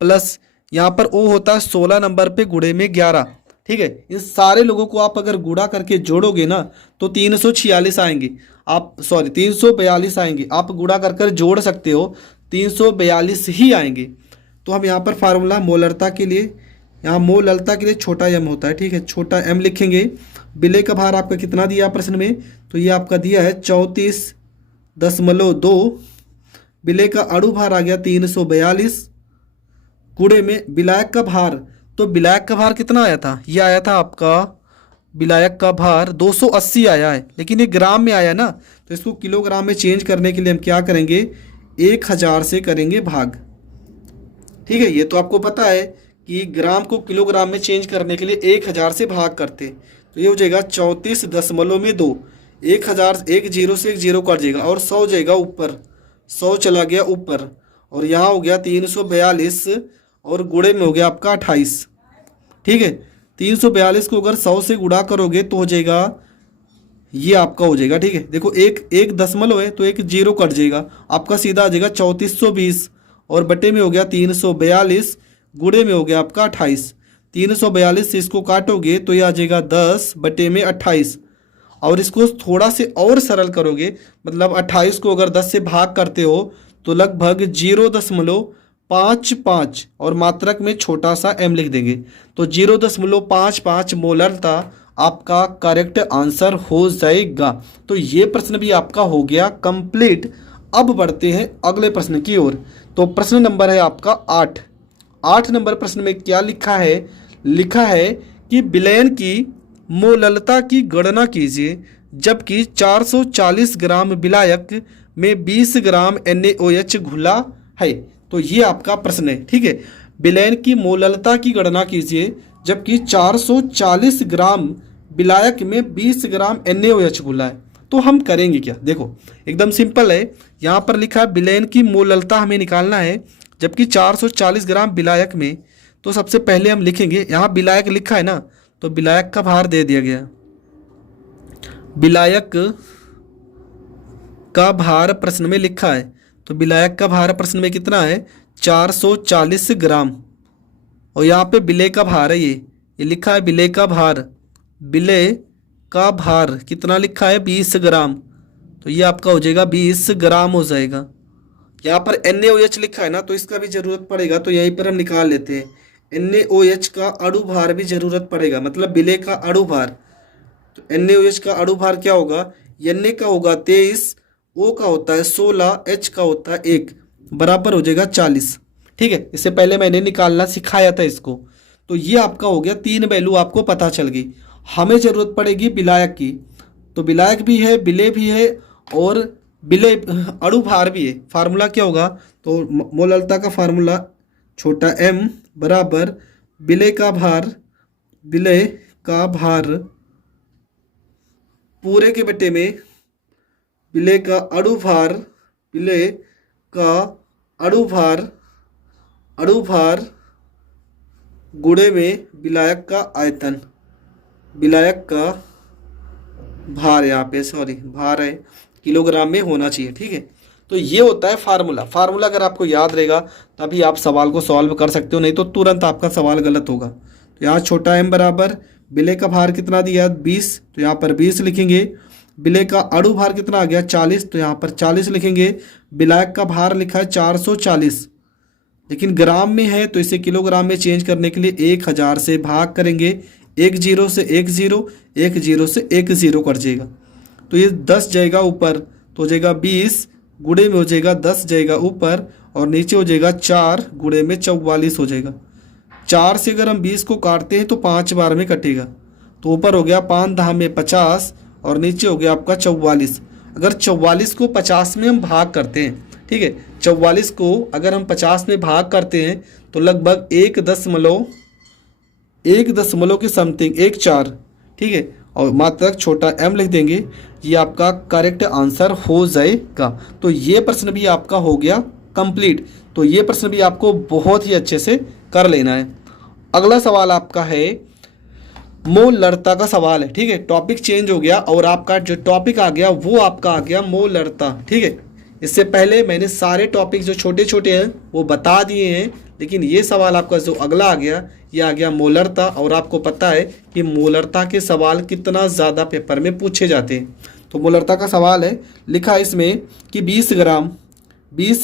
प्लस यहाँ पर O होता है 16 नंबर पे गुणे में 11। ठीक है, इन सारे लोगों को आप अगर गुणा करके जोड़ोगे ना तो 346 आएंगे, आप 342 आएंगे। आप गुणा कर कर जोड़ सकते हो, 342 ही आएंगे। तो हम यहाँ पर फार्मूला मोलरता के लिए, यहाँ मोललता के लिए छोटा m होता है। ठीक है, छोटा m लिखेंगे। विलय का भार आपका कितना दिया प्रश्न में, तो ये आपका दिया है 34.2, विलय का अणु भार आ गया 342 गुणे में विलायक का भार। तो विलायक का भार कितना आया था, ये आया था आपका विलायक का भार 280 आया है, लेकिन ये ग्राम में आया ना, तो इसको किलोग्राम में चेंज करने के लिए हम क्या करेंगे, 1000 से करेंगे भाग। ठीक है, ये तो आपको पता है कि ग्राम को किलोग्राम में चेंज करने के लिए 1000 से भाग करते। तो ये हो जाएगा 34.2, 1000, एक जीरो से एक जीरो कट जाएगा और 100 जाएगा ऊपर, 100 चला गया ऊपर, और यहाँ हो गया 342 और गुणे में हो गया आपका 28। ठीक है, 342 को अगर 100 से गुणा करोगे तो हो जाएगा, ये आपका हो जाएगा। ठीक है, देखो एक दशमलव है तो एक जीरो कट जाएगा, आपका सीधा आ जाएगा 3420, और बटे में हो गया 342, गुणे में हो गया आपका 28। 342 से इसको काटोगे तो ये आ जाएगा 10 बटे में 28, और इसको थोड़ा से और सरल करोगे, मतलब 28 को अगर 10 से भाग करते हो तो लगभग 0.55, और मात्रक में छोटा सा m लिख देंगे, तो 0.55 मोलरता आपका करेक्ट आंसर हो जाएगा। तो ये प्रश्न भी आपका हो गया कंप्लीट। अब बढ़ते हैं अगले प्रश्न की ओर। तो प्रश्न नंबर है आपका 8। 8 नंबर प्रश्न में क्या लिखा है? लिखा है कि विलयन की मोललता की गणना कीजिए जबकि 440 ग्राम विलायक में 20 ग्राम NaOH घुला है। तो ये आपका प्रश्न है, ठीक है। विलयन की मोललता की गणना कीजिए जबकि 440 ग्राम विलायक में 20 ग्राम NaOH घुला है। तो हम करेंगे क्या? देखो एकदम सिंपल है। यहाँ पर लिखा है विलयन की मोललता हमें निकालना है जबकि 440 ग्राम विलायक में। तो सबसे पहले हम लिखेंगे, यहाँ विलायक लिखा है ना, तो विलायक का भार दे दिया गया। विलायक का भार प्रश्न में लिखा है, तो विलायक का भार प्रश्न में कितना है? 440 ग्राम। और यहाँ पे विलेय का भार है, ये लिखा है विलेय का भार। विलेय का भार कितना लिखा है? 20 ग्राम। तो ये आपका हो जाएगा 20 ग्राम हो जाएगा। यहाँ पर NaOH लिखा है ना, तो इसका भी जरूरत पड़ेगा, तो यहीं पर हम निकाल लेते हैं। NaOH का अणु भार भी जरूरत पड़ेगा, मतलब विलेय का अणु भार। तो NaOH का अणु भार क्या होगा? Na का होगा 23, O का होता है 16, H का होता है 1, बराबर हो जाएगा 40। ठीक है, इससे पहले मैंने निकालना सिखाया था इसको। तो ये आपका हो गया, 3 वैल्यू आपको पता चल गई। हमें जरूरत पड़ेगी विलायक की, तो विलायक भी है, विलेय भी है और विलेय अणु भार भी है। फार्मूला क्या होगा? तो मोललता का फार्मूला छोटा m बराबर विलेय का भार, विलेय का भार पूरे के बटे में विलेय का अणु भार, विलेय का अणु भार, अणु भार गुणे में विलायक का आयतन, विलायक का भार, यहाँ पे सॉरी भार है, किलोग्राम में होना चाहिए। ठीक है, तो ये होता है फार्मूला। फार्मूला अगर आपको याद रहेगा तभी आप सवाल को सॉल्व कर सकते हो, नहीं तो तुरंत आपका सवाल गलत होगा। तो यहाँ छोटा m बराबर विलेय का भार कितना दिया? 20, तो यहाँ पर 20 लिखेंगे। विलेय का अणु भार कितना आ गया? 40, तो यहाँ पर 40 लिखेंगे। विलायक का भार लिखा है 440, लेकिन ग्राम में है तो इसे किलोग्राम में चेंज करने के लिए 1000 से भाग करेंगे। 1 0 से 1 0, 1 0 से 1 0 कट जाएगा, तो ये 10 जाएगा ऊपर, तो हो जाएगा 20, गुणे में हो जाएगा 10 जाएगा ऊपर और नीचे हो जाएगा 4, गुणे में 44 हो जाएगा। 4 से अगर हम 20 को काटते हैं तो 5 बार में कटेगा, तो ऊपर हो गया 5 10 में 50 और नीचे हो गया आपका 44। अगर 44 को 50 में हम भाग करते हैं, ठीक है, 44 को अगर हम 50 में भाग करते हैं तो लगभग 1 दशमलव के समथिंग 1 4, ठीक है, और मात्रक छोटा m लिख देंगे। ये आपका करेक्ट आंसर हो जाएगा। तो ये प्रश्न भी आपका हो गया कंप्लीट। तो ये प्रश्न भी आपको बहुत ही अच्छे से कर लेना है। अगला सवाल आपका है मोलरता का सवाल है। ठीक है, टॉपिक चेंज हो गया और आपका जो टॉपिक आ गया वो आपका आ गया मोलरता। ठीक है, इससे पहले मैंने सारे टॉपिक जो छोटे छोटे हैं वो बता दिए हैं, लेकिन ये सवाल आपका जो अगला आ गया ये आ गया मोलरता। और आपको पता है कि मोलरता के सवाल कितना ज़्यादा पेपर में पूछे जाते हैं। तो मोलरता का सवाल है, लिखा है इसमें कि 20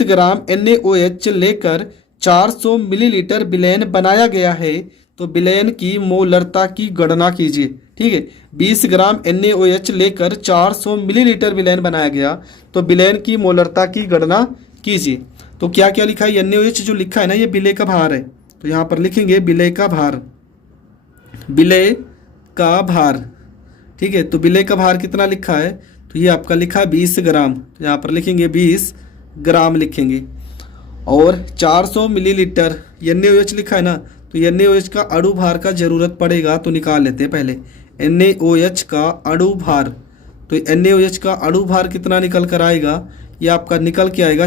ग्राम NaOH लेकर 400 मिलीलीटर विलयन बनाया गया है, तो विलयन की मोलरता की गणना कीजिए। ठीक है, 20 ग्राम NaOH लेकर 400 मिलीलीटर विलयन बनाया गया, तो विलयन की मोलरता की गणना कीजिए। तो क्या क्या लिखा है? NaOH जो लिखा है ना, ये विलेय का भार है, तो यहाँ पर लिखेंगे विलेय का भार, विलेय का भार। ठीक है, तो विलेय का भार कितना लिखा है? तो ये आपका लिखा है 20 ग्राम, तो यहाँ पर लिखेंगे 20 ग्राम लिखेंगे। और 400 मिलीलीटर NaOH लिखा है ना, तो NaOH का अणु भार का जरूरत पड़ेगा, तो निकाल लेते हैं पहले NaOH का अणु भार। तो NaOH का अणु भार कितना निकल कर आएगा? ये आपका निकल के आएगा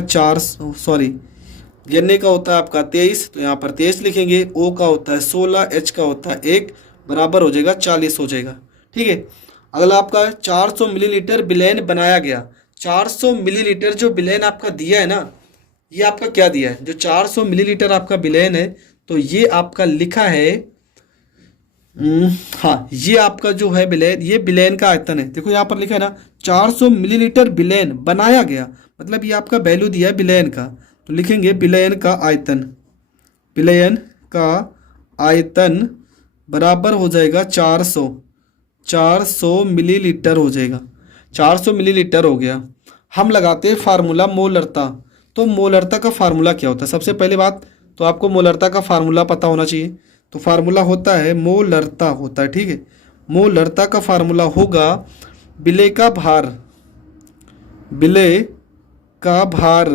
Na का होता है आपका 23, तो यहाँ पर 23 लिखेंगे। O का होता है 16, H का होता है 1, बराबर हो जाएगा 40 हो जाएगा। ठीक है, अगला आपका 400 मिलीलीटर विलयन बनाया गया। 400 मिलीलीटर जो विलयन आपका दिया है ना, ये आपका क्या दिया है? जो 400 मिलीलीटर आपका विलयन है, तो ये आपका लिखा है हाँ, ये आपका जो है विलयन, ये विलयन का आयतन है। देखो यहाँ पर लिखा है ना 400 मिलीलीटर विलयन बनाया गया, मतलब ये आपका वैल्यू दिया है विलयन का, तो लिखेंगे विलयन का आयतन, विलयन का आयतन बराबर हो जाएगा 400 मिलीलीटर हो जाएगा। 400 मिलीलीटर हो गया। हम लगाते हैं फार्मूला मोलरता, तो मोलरता का फार्मूला क्या होता है? सबसे पहले बात तो आपको मोलरता का फार्मूला पता होना चाहिए। तो फार्मूला होता है मोलरता होता है, ठीक है। मोलरता का फार्मूला होगा विलेय का भार, विलेय का भार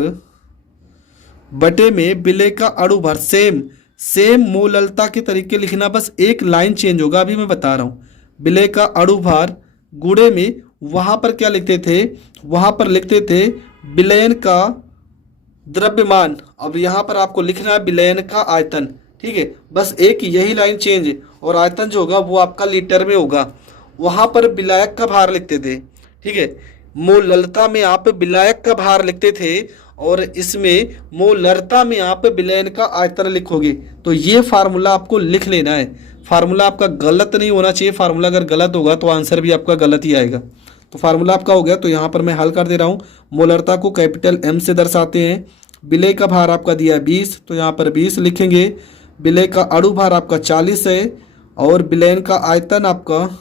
बटे में विलेय का अणु भार। सेम मोलरता के तरीके लिखना, बस एक लाइन चेंज होगा, अभी मैं बता रहा हूँ। विलेय का अणु भार गुणे में, वहाँ पर क्या लिखते थे, वहाँ पर लिखते थे विलयन का द्रव्यमान। अब यहाँ पर आपको लिखना है विलयन का आयतन, ठीक है। बस एक यही लाइन चेंज है, और आयतन जो होगा वो आपका लीटर में होगा। वहाँ पर विलायक का भार लिखते थे, ठीक है। मोलरता में आप विलायक का भार लिखते थे, और इसमें मोलरता में आप विलयन का आयतन लिखोगे। तो ये फार्मूला आपको लिख लेना है। फार्मूला आपका गलत नहीं होना चाहिए। फार्मूला अगर गलत होगा तो आंसर भी आपका गलत ही आएगा। तो फार्मूला आपका हो गया, तो यहाँ पर मैं हल कर दे रहा हूँ। मोलरता को कैपिटल एम से दर्शाते हैं। विलेय का भार आपका दिया 20, तो यहाँ पर 20 लिखेंगे। विलेय का अणु भार आपका 40 है, और विलयन का आयतन आपका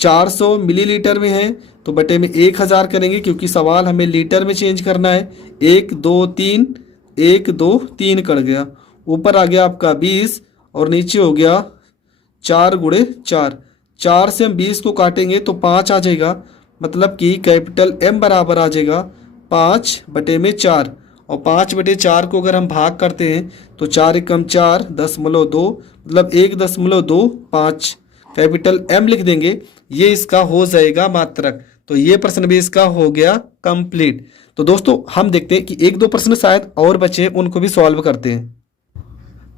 400 मिलीलीटर में है, तो बटे में 1000 करेंगे, क्योंकि सवाल हमें लीटर में चेंज करना है। 1 2 3 1 2 3 कट गया, ऊपर आ गया आपका 20, और नीचे हो गया 4 गुणे 4। 4 से हम 20 को काटेंगे तो 5 आ जाएगा, मतलब कि कैपिटल एम बराबर आ जाएगा 5 बटे में 4। और 5 बटे 4 को अगर हम भाग करते हैं तो 4 एकम 4 0.2, मतलब 1.25 कैपिटल एम लिख देंगे। ये इसका हो जाएगा मात्रक। तो ये प्रश्न भी इसका हो गया कंप्लीट। तो दोस्तों हम देखते हैं कि 1-2 प्रश्न शायद और बचे, उनको भी सॉल्व करते हैं।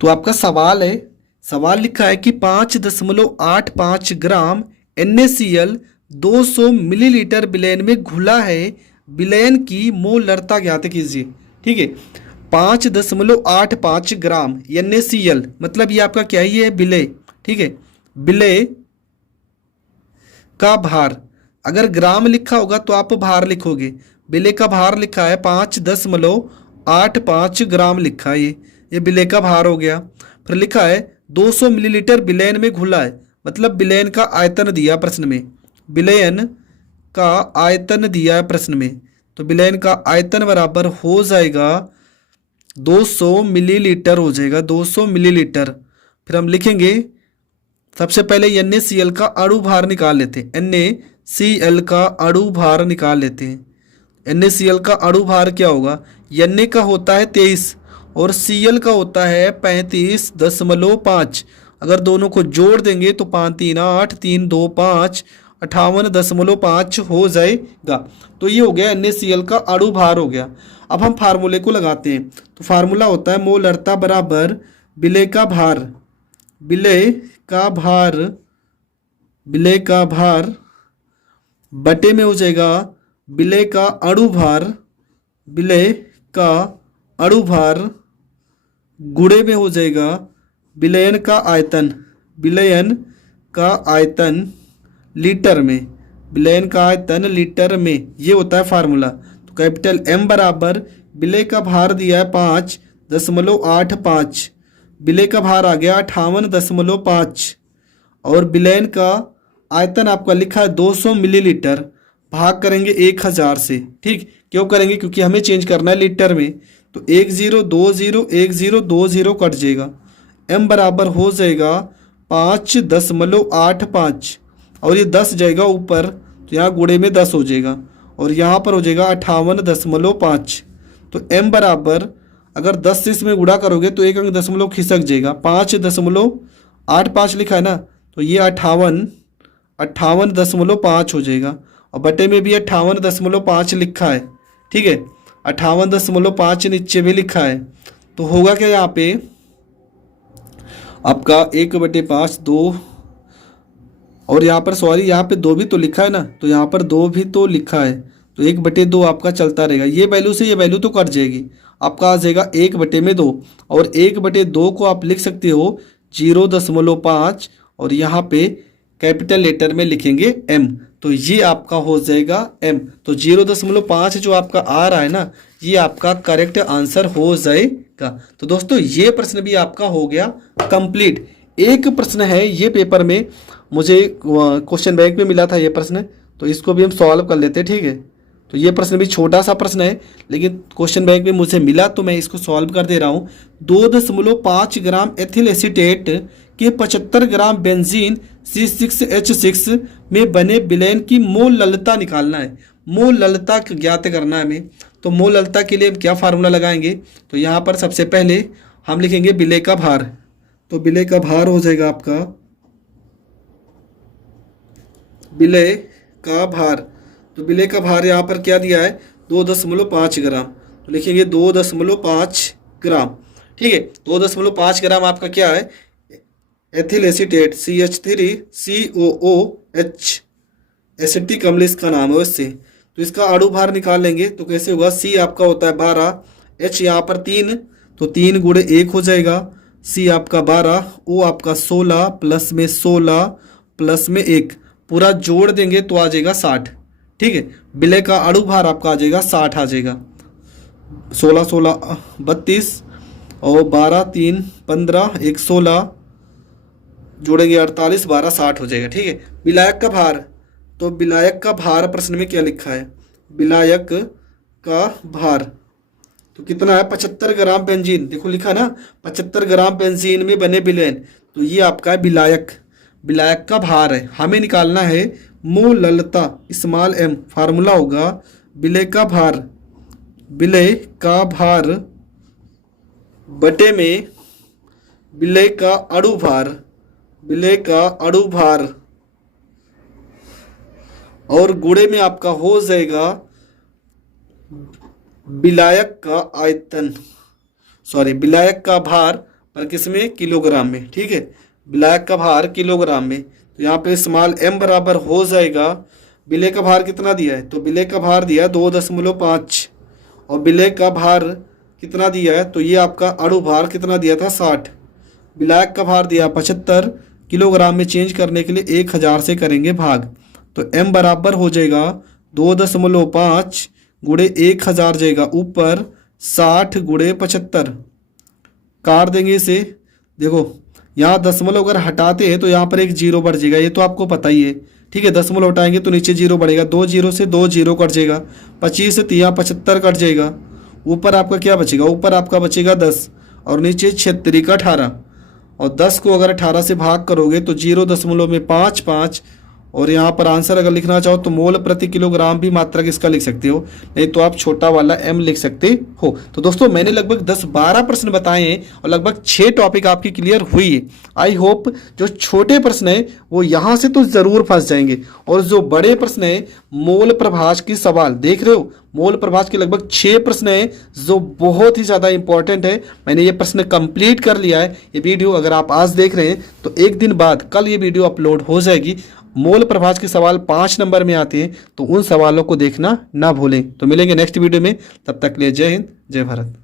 तो आपका सवाल है, सवाल लिखा है कि 5.85 ग्राम NaCl 200 मिलीलीटर विलयन में घुला है, विलयन की मोलरता ज्ञात कीजिए, ठीक है। 5.85 ग्राम NaCl, मतलब ये आपका क्या ही है, विलय, ठीक है। विलय का भार, अगर ग्राम लिखा होगा तो आप भार लिखोगे। विलय का भार लिखा है 5.85 ग्राम लिखा है, ये विलय का भार हो गया। फिर लिखा है 200 मिलीलीटर विलयन में घुला है, मतलब विलयन का आयतन दिया प्रश्न में, विलयन का आयतन दिया है प्रश्न में। तो विलयन का आयतन बराबर हो जाएगा 200 मिलीलीटर हो जाएगा, 200 मिलीलीटर। फिर हम लिखेंगे, सबसे पहले NaCl का अणु भार निकाल लेते हैं। NaCl का अणु भार निकाल लेते हैं। NaCl का अणु भार क्या होगा, Na का होता है 23 और Cl का होता है 35.5। अगर दोनों को जोड़ देंगे तो 5 3 8 3 2 5 58.5 हो जाएगा। तो ये हो गया NaCl का अणु भार हो गया। अब हम फार्मूले को लगाते हैं। तो फार्मूला होता है मोलरता बराबर विलय का भार, विलय का भार, विलय का भार बटे में हो जाएगा विलय का अणु भार, विलय का अणु भार गुणे में हो जाएगा विलयन का आयतन, विलयन का आयतन लीटर में, विलयन का आयतन लीटर में, ये होता है फार्मूला। तो कैपिटल एम बराबर विलय का भार दिया है 5.85, विलय का भार आ गया 58.5, और विलयन का आयतन आपका लिखा है 200 मिलीलीटर, भाग करेंगे 1000 से, ठीक। क्यों करेंगे, क्योंकि हमें चेंज करना है लीटर में। तो 1020 कट जाएगा, m बराबर हो जाएगा 5.85, और ये 10 जाएगा ऊपर, तो यहाँ गुणे में 10 हो जाएगा, और यहाँ पर हो जाएगा 58.5। तो m बराबर, अगर 10 से इसमें गुणा करोगे तो एक अंक दशमलव खिसक जाएगा, 5.85 लिखा है ना, तो ये 58.5 हो जाएगा, और बटे में भी 58.5 लिखा है, ठीक है। 58.5 नीचे भी लिखा है। तो होगा क्या यहाँ पे आपका 1/5 2, और यहाँ पर सॉरी यहाँ पे 2 भी तो लिखा है ना, तो यहाँ पर 2 भी तो लिखा है, तो 1/2 आपका चलता रहेगा। ये वैल्यू से ये वैल्यू तो कट जाएगी, आपका आ जाएगा 1/2, और 1/2 को आप लिख सकते हो 0.5, और यहाँ पे कैपिटल लेटर में लिखेंगे m, तो ये आपका हो जाएगा m। तो 0.5 जो आपका आ रहा है ना, ये आपका करेक्ट आंसर हो जाएगा। तो दोस्तों ये प्रश्न भी आपका हो गया कंप्लीट। एक प्रश्न है ये पेपर में, मुझे क्वेश्चन बैंक में मिला था ये प्रश्न, तो इसको भी हम सॉल्व कर लेते हैं, ठीक है। तो ये प्रश्न भी छोटा सा प्रश्न है, लेकिन क्वेश्चन बैंक में मुझे मिला तो मैं इसको सॉल्व कर दे रहा हूँ। 2.5 ग्राम एथिल एसीटेट के 75 ग्राम बेंजीन C6H6 में बने विलयन की मोललता निकालना है। मोललता ज्ञात करना है हमें। तो मोललता के लिए हम क्या फार्मूला लगाएंगे, तो यहाँ पर सबसे पहले हम लिखेंगे विलय का भार। तो विलय का भार हो जाएगा आपका विलय का भार। तो विलय का भार यहाँ पर क्या दिया है, 2.5 ग्राम। तो लिखेंगे 2.5 ग्राम। ठीक है, 2.5 ग्राम आपका क्या है, एथिल एसीटेट CH3COOH एसिटिक अम्ल इसका नाम है वैसे। तो इसका अणु भार निकाल लेंगे। तो कैसे होगा, C आपका होता है 12, H यहाँ पर 3, तो 3 गुणे 1 हो जाएगा, C आपका 12, O आपका 16 प्लस में 16 प्लस में 1 पूरा जोड़ देंगे तो आ जाएगा 60। ठीक है, विलय का अणु भार आपका आ जाएगा 60 आ जाएगा। 16 16 32 और 12 3 15 1 16 जोड़ेंगे 48 12 60 हो जाएगा। ठीक है, विलायक का भार। तो विलायक का भार प्रश्न में क्या लिखा है, विलायक का भार तो कितना है, 75 ग्राम बेंजीन। देखो लिखा ना 75 ग्राम बेंजीन में बने विलयन, तो ये आपका विलायक विलायक का भार है। हमें निकालना है मोललता, स्मॉल m। फार्मूला होगा विलय का भार, विलय का भार बटे में विलय का अणु भार, विलय का अणु भार और गुणे में आपका हो जाएगा विलायक का आयतन, सॉरी विलायक का भार पर किसमें, किलोग्राम में। ठीक है, विलायक का भार किलोग्राम में। तो यहाँ पे स्मॉल m बराबर हो जाएगा, विलय का भार कितना दिया है, तो विलय का भार दिया 2.5 और विलय का भार कितना दिया है, तो ये आपका अणु भार कितना दिया था 60। विलायक का भार दिया 75, किलोग्राम में चेंज करने के लिए 1000 से करेंगे भाग। तो m बराबर हो जाएगा 2.5 गुणे 1000 जाएगा ऊपर 60 गुणे 75, काट देंगे इसे। देखो यहाँ दशमलव अगर हटाते हैं तो यहाँ पर एक जीरो बढ़ जाएगा, ये तो आपको पता ही है। ठीक है, दशमलव हटाएंगे तो नीचे जीरो बढ़ेगा, 2 जीरो से 2 जीरो कट जाएगा, 25 से 75 कट जाएगा। ऊपर आपका क्या बचेगा, ऊपर आपका बचेगा 10 और नीचे 36 का 18, और 10 को अगर 18 से भाग करोगे तो 0.55 और यहाँ पर आंसर अगर लिखना चाहो तो मोल प्रति किलोग्राम भी मात्रक इसका लिख सकते हो, नहीं तो आप छोटा वाला m लिख सकते हो। तो दोस्तों मैंने लगभग 10-12 प्रश्न बताए हैं और लगभग 6 टॉपिक आपकी क्लियर हुई है। आई होप जो छोटे प्रश्न है वो यहाँ से तो ज़रूर फंस जाएंगे, और जो बड़े प्रश्न है मोल प्रभाज की सवाल देख रहे हो, मोल प्रभाज के लगभग 6 प्रश्न है जो बहुत ही ज़्यादा इंपॉर्टेंट है। मैंने ये प्रश्न कंप्लीट कर लिया है। ये वीडियो अगर आप आज देख रहे हैं तो एक दिन बाद कल ये वीडियो अपलोड हो जाएगी। मोल प्रभाज के सवाल 5 नंबर में आते हैं, तो उन सवालों को देखना ना भूलें। तो मिलेंगे नेक्स्ट वीडियो में, तब तक के लिए जय हिंद जय भारत।